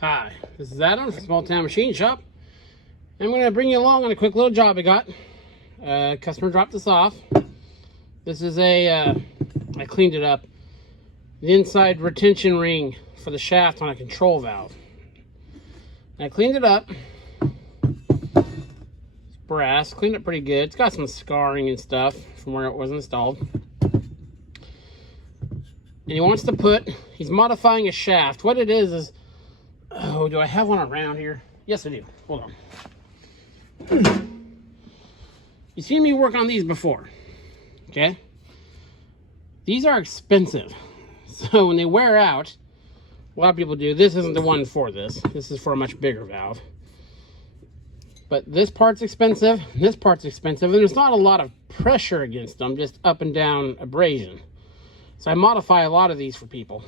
Hi, this is Adam from Small Town Machine Shop. I'm going to bring you along on a quick little job I got. Customer dropped this off. This is I cleaned it up. The inside retention ring for the shaft on a control valve. I cleaned it up. It's brass, cleaned it pretty good. It's got some scarring and stuff from where it was installed. And he wants to he's modifying a shaft. What it is, oh, do I have one around here? Yes, I do. Hold on. You've seen me work on these before, okay? These are expensive. So when they wear out, a lot of people do. This isn't the one for this. This is for a much bigger valve. But this part's expensive, and this part's expensive, and there's not a lot of pressure against them, just up and down abrasion. So I modify a lot of these for people.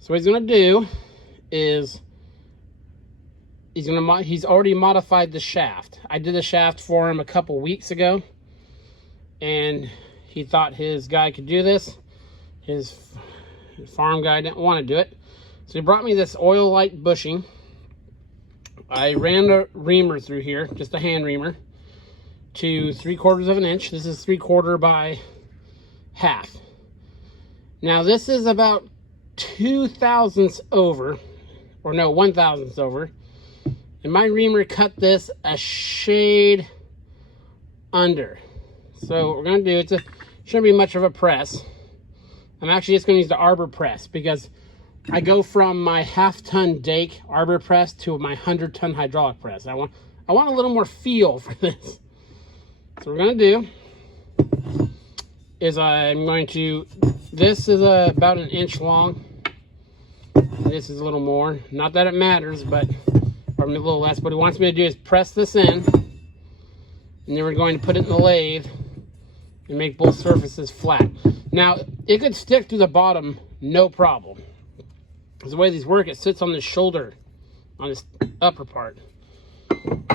So what he's gonna do is he's already modified the shaft. I did the shaft for him a couple weeks ago, and he thought his guy could do this. His farm guy didn't want to do it, so he brought me this oil light bushing. I ran a reamer through here, just a hand reamer, to 3/4 of an inch. This is 3/4 by half. Now this is about 2/1000 over, or no, 1/1000 over, and my reamer cut this a shade under. So what we're gonna do, shouldn't be much of a press. I'm actually just gonna use the arbor press because I go from my 1/2-ton Dake arbor press to my 100-ton hydraulic press. I want a little more feel for this. So what we're gonna do is this is about an inch long. This is a little more. Not that it matters, but or a little less. What he wants me to do is press this in, and then we're going to put it in the lathe and make both surfaces flat. Now, it could stick to the bottom, no problem. Because the way these work, it sits on the shoulder, on this upper part.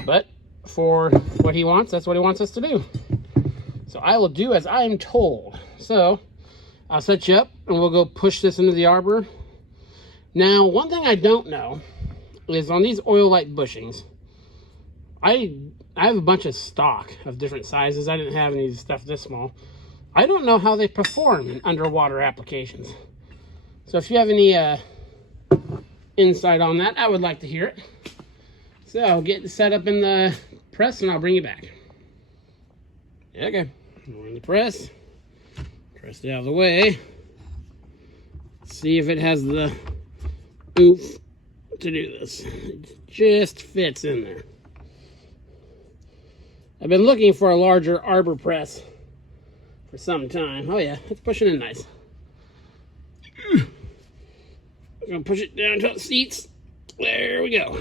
But for what he wants, that's what he wants us to do. So I will do as I am told. So I'll set you up and we'll go push this into the arbor. Now, one thing I don't know is on these oil light bushings, I have a bunch of stock of different sizes. I didn't have any stuff this small. I don't know how they perform in underwater applications. So if you have any insight on that, I would like to hear it. So I'll get set up in the press and I'll bring you back. Okay, we're in the press. Press it out of the way. See if it has the oomph to do this. It just fits in there. I've been looking for a larger arbor press for some time. Oh yeah, it's pushing in nice. I'm gonna push it down to the seats. There we go.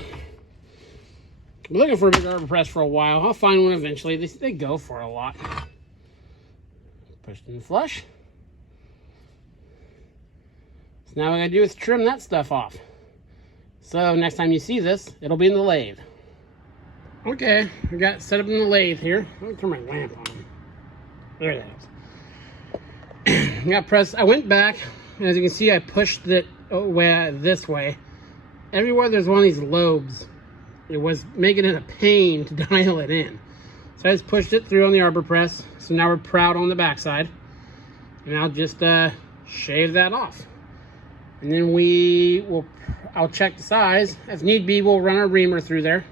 I've been looking for a big arbor press for a while. I'll find one eventually. They go for a lot. Pushed in flush. So now what I gotta do is trim that stuff off. So next time you see this, it'll be in the lathe. Okay, I got it set up in the lathe here. Let me turn my lamp on. There that is. I got pressed. I went back, and as you can see, I pushed it this way. Everywhere there's one of these lobes, it was making it a pain to dial it in. So I just pushed it through on the arbor press. So now we're proud on the backside. And I'll just shave that off. And then I'll check the size. If need be, we'll run our reamer through there.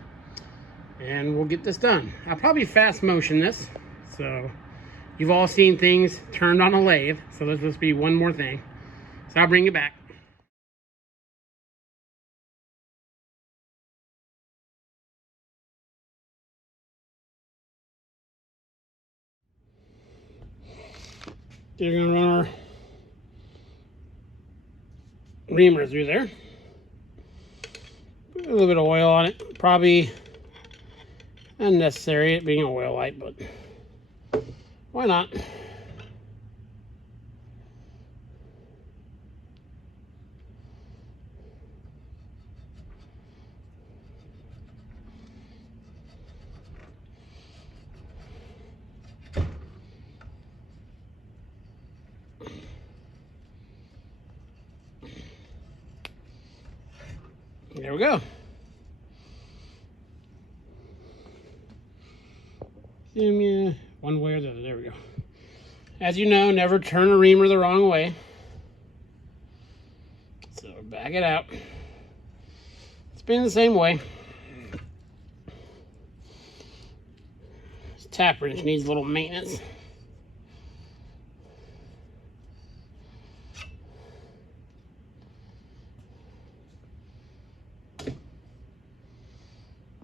And we'll get this done. I'll probably fast motion this. So you've all seen things turned on a lathe. So let's just be one more thing. So I'll bring it back. You're gonna run our reamer through there. Put a little bit of oil on it. Probably unnecessary, it being an oil light, but why not? There we go. Zoom you one way or the other. There we go. As you know, never turn a reamer the wrong way. So back it out. Spin the same way. This tap wrench needs a little maintenance.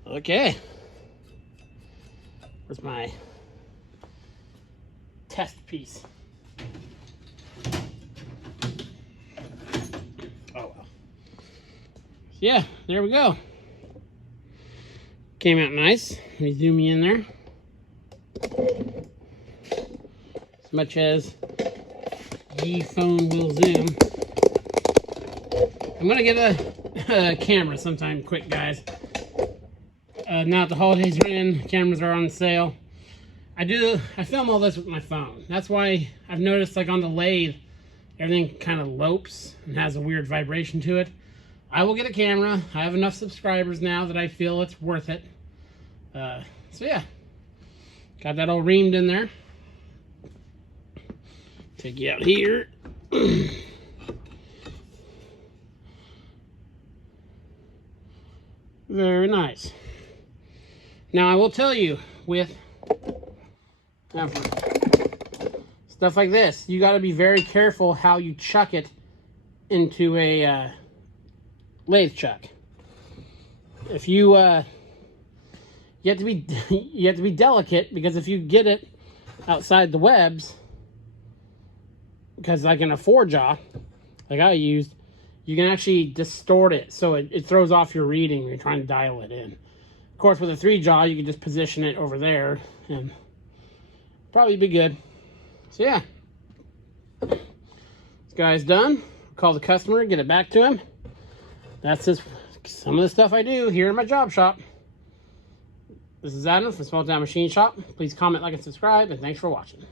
Okay. Where's my test piece? Oh well. Yeah, there we go. Came out nice. Let me zoom you in there. As much as the phone will zoom. I'm gonna get a camera sometime quick, guys. Now that the holidays are in, cameras are on sale. I film all this with my phone. That's why I've noticed, like on the lathe, everything kind of lopes and has a weird vibration to it. I will get a camera. I have enough subscribers now that I feel it's worth it. So yeah, got that all reamed in there. Take you out here. Very nice. Now I will tell you, with stuff like this, you got to be very careful how you chuck it into a lathe chuck. If you you have to be delicate, because if you get it outside the webs, because like in a 4-jaw, like I used, you can actually distort it, so it throws off your reading when you're trying to dial it in. Of course, with a 3-jaw, you can just position it over there and probably be good. So yeah, this guy's done. Call the customer, get it back to him. That's just some of the stuff I do here in my job shop. This is Adam from Small Town Machine Shop. Please comment, like, and subscribe, and thanks for watching.